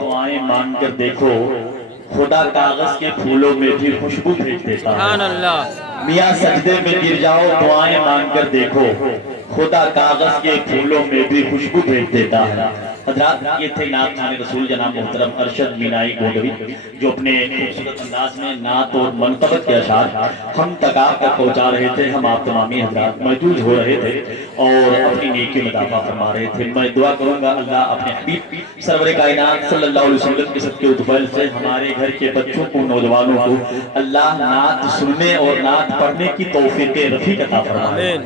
दुआएं मांग कर देखो, खुदा कागज के फूलों में भी खुशबू भेज देता है। मियाँ सजदे में गिर जाओ, दुआएं मांग कर देखो, खुदा कागज के फूलों में भी खुशबू भेज देता है। हजरात, ये थे नात खाने रसूल जनाब मोहतरम अरशद मीनाई गोंडवी, जो अपने खूबसूरत अंदाज में नात और मनकबत के अशार हम तक आप तक पहुंचा रहे थे। हम आप तमामी हजरात मौजूद हो रहे थे और अपनी नेकी में इजाफा फरमा रहे थे। मैं दुआ करूंगा अल्लाह अपने हबीब सरवर कायनात सल्लल्लाहु अलैहि वसल्लम के सदके उतफैल से हमारे घर के बच्चों को, नौजवानों को अल्लाह नात सुनने और नात पढ़ने की तौफीक रफीक अता फरमाए।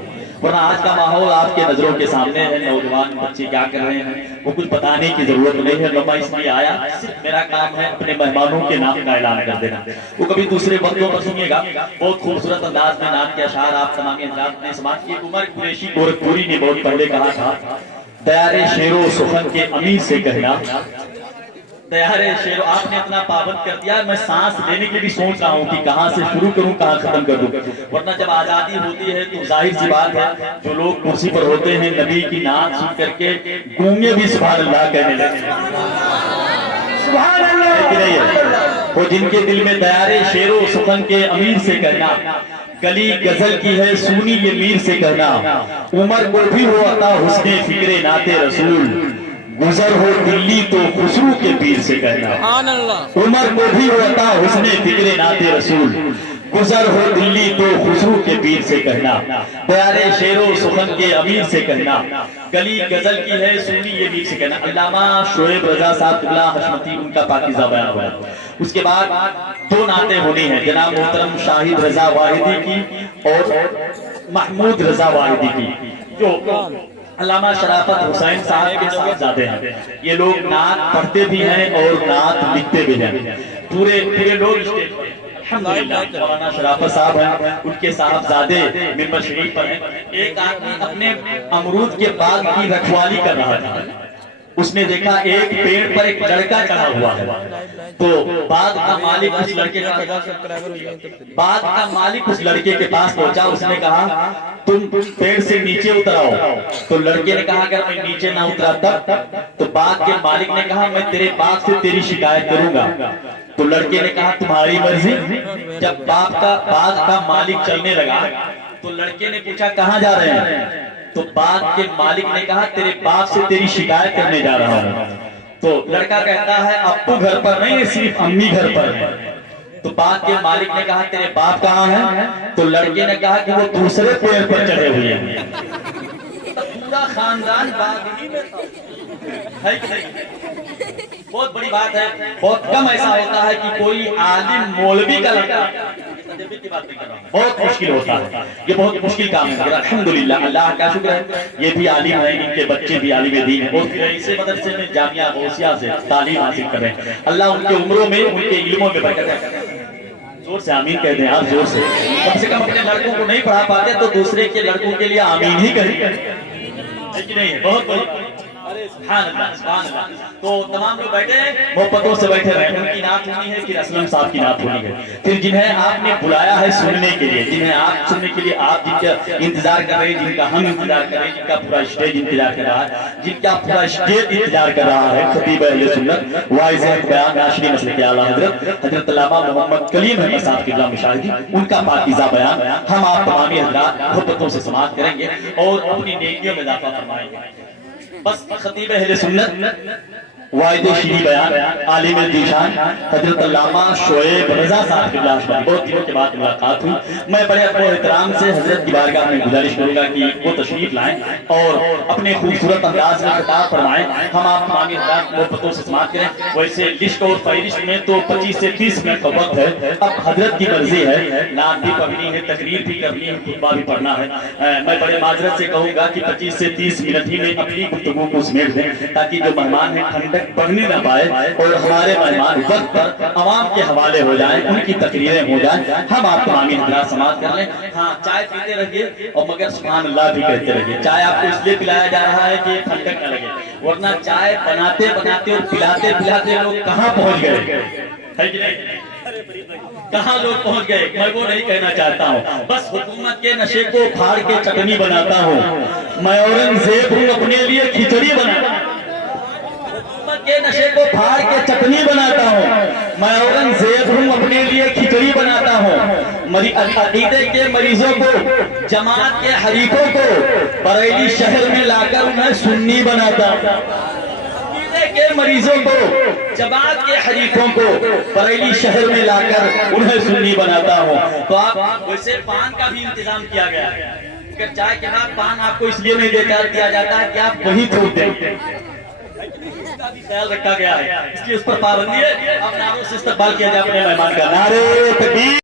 वरना आज का माहौल आपके नजरों के सामने है, नौजवान बच्चे क्या कर रहे हैं वो कुछ बताने की जरूरत नहीं है। लम्बा इसलिए आया, सिर्फ मेरा काम है अपने मेहमानों के नाम का ऐलान कर देना। वो कभी दूसरे वक्तों पर सुनिएगा, बहुत खूबसूरत अंदाज में नाम के अशार आप तमाम हज़रात ने समाज की उमर कुरैशी गोरखपुरी ने बहुत पहले कहा था, दयारे शेरो सुखन के अमीर से कहना, दयारे शेरो। आपने इतना पाबंद कर दिया, मैं सांस लेने के भी सोच रहा हूँ कि कहाँ से शुरू करूँ कहाँ खत्म कर दूँ। वरना जब आजादी होती है तो जाहिर सी बात है, जो लोग कुर्सी पर होते हैं नबी की नात सुन करके गूंगे भी सुभान अल्लाह कहने लगे, सुभान अल्लाह। वो जिनके दिल में दयारे शेरो सुखन के अमीर से कहना, गली गजल की है सुनी ये मीर से कहना, उमर को भी हो अता हुस्ने फिक्रे नाते रसूल, गुजर हो दिल्ली तो खुसरू के पीर से कहना। उमर को भी होता हुस्ने फिक्रे नाते रसूल, गुजर हो दिल्ली तो खुसरू के पीर से कहना, प्यारे शेरो सुखन के अमीर से कहना, गली गजल की है सुनी ये मीर से कहना। अल्लामा शोएब रजा साहब क़िबला हशमती, उनका पाकीज़ा बयान हुआ। उसके बाद दो नाते होनी है, जनाब मोहतरम शाहिद रजा वाहिदी की और महमूद रजा वाहिदी की, जो अल्लामा शराफत हुसैन साहब के साहबजादे हैं। ये लोग नात पढ़ते भी हैं और नात लिखते भी हैं। पूरे लोग अल्हम्दुलिल्लाह मौलाना शराफत साहब हैं, उनके साहबजादे मिंबर शरीफ पर हैं। एक आदमी अपने अमरूद के बाग की रखवाली कर रहा था, उसने देखा एक पेड़ पर एक लड़का चढ़ा हुआ है, तो बाग का मालिक उस लड़के के पास पहुंचा। उसने कहा तुम पेड़ से नीचे उतर आओ। तो लड़के ने कहा अगर मैं नीचे ना उतरा तब? तो बाग के मालिक ने कहा मैं तेरे बाग से तेरी शिकायत करूंगा। तो लड़के ने कहा तुम्हारी मर्जी। जब बाग का मालिक चलने लगा तो लड़के ने पूछा कहाँ जा रहे हैं? तो बाग के मालिक ने कहा तेरे बाप से तेरी शिकायत करने जा रहा हूँ। तो लड़का कहता है अब्बू घर पर नहीं है, सिर्फ अम्मी घर पर है। तो बाग के मालिक ने कहा तेरे बाप कहाँ है? तो लड़के ने कहा कि वो दूसरे पेड़ पर चढ़े हुए हैं। पूरा खानदान बाग ही में है कि नहीं? बहुत बड़ी बात है। बहुत कम ऐसा होता है कि कोई आलिम मौलवी का लड़का, की बात नहीं कर रहा हूं, बहुत मुश्किल होता है, ये बहुत मुश्किल काम है। अल्हम्दुलिल्लाह, अल्लाह का शुक्र है ये भी आलिम है, इनके बच्चे भी आलिम दीन है, और इसी मदरसे में जामिया गौसिया से तालीम हासिल कर रहे हैं। अल्लाह उनके उम्रों में, उनके इल्मों में बरकत है। जोर से आमीन कह दें आप, जोर से। कम से कम अपने लड़कों को नहीं पढ़ा पाते तो दूसरे के लड़कों के लिए आमीन ही करें, लेकिन नहीं, बहुत बहुत सुभान अल्लाह, सुभान अल्लाह। तो तमाम लोग बैठे मोहब्बतों से बैठे रहे। उनकी नात होनी है, फिर असलम साहब की नात होनी है, फिर जिन्हें आपने बुलाया है सुनने के लिए, जिन्हें आप सुनने के लिए आप जिनका इंतजार कर रहे हैं, जिनका हम इंतजार कर रहे हैं, जिनका पूरा स्टेज इंतजार कर रहा है, जिनका पूरा स्टेज इंतजार कर रहा है, खतीब अहले सुन्नत वाइज़ बयान नाशरी मसलक आला हजरत अल्लामा मोहम्मद कलीम अहमद साहब क़िबला मुशाहिदी, उनका पाकीज़ा बयान हम आप तमामी हज़रात मोहब्बतों से समाअत करेंगे और अपनी नेकियों में इजाफा फरमाएंगे। बस खतीब अहले सुन्नत वाइद शीरी बयान आलिम जीशान हजरत अल्लामा शोएब रजा साहब के बहुत दिनों के बाद मुलाकात हुई। मैं बड़े एहतराम से हजरत की बारगाह में गुजारिश करूंगा कि वो तशरीफ लाएं और अपने खूबसूरत अंदाज में खिताब फरमाएं। हम आप तमामी हज़रात मोहब्बतों से समाअत करें। वैसे लिस्ट और फहरिस्त में तो 25 से 30 मिनट का वक्त है, अब हजरत की मर्जी है, नात भी पढ़नी है, तकरीर भी करनी है, खुतबा भी पढ़ना है। मैं बड़े माजरत से कहूंगा कि 25 से 30 मिनट ही में अपनी गुफ्तगू को समेट दें, ताकि जो मेहमान है ठंडक पढ़ने ना पाए और हमारे मेहमान वक्त पर आवाम के हवाले हो जाएं, उनकी तकरीरें हो जाएं। हम आप तमामी हज़रात समाअत कर लें। हाँ, चाय पीते रहिए और मगर सुभान अल्लाह भी कहते रहिए। चाय आपको इसलिए पिलाया जा रहा है कि ठंडक न लगे, वरना चाय बनाते बनाते और पिलाते पिलाते लोग कहाँ पहुंच गए, है कि नहीं? कहाँ लोग पहुंच गए, मैं वो नहीं कहना चाहता हूँ। बस हुकूमत के नशे को फाड़ के चटनी बनाता हूँ, मैं औरंगजेब हूँ अपने लिए खिचड़ी बनाता हूँ। के नशे को फाड़ के चटनी बनाता हूँ। मैं औरंगजेब हूँ, अपने लिए खिचड़ी बनाता हूँ। अकीदे के मरीजों को, जमात के हरीफों को बरेली शहर में लाकर उन्हें सुन्नी बनाता हूँ। अकीदे के मरीजों को, जमात के हरीफों को बरेली शहर में लाकर उन्हें सुन्नी बनाता हूँ। तो आप वैसे पान का भी इंतजाम किया गया है। चाय के बाद पान आपको इसलिए नहीं दिया जाता है कि आप वही थूक दें, इसका भी ख्याल रखा गया है, इसलिए उस पर पाबंदी है। अब नारों से इस्तकबाल किया जाए अपने मेहमान का। नारे तकबीर।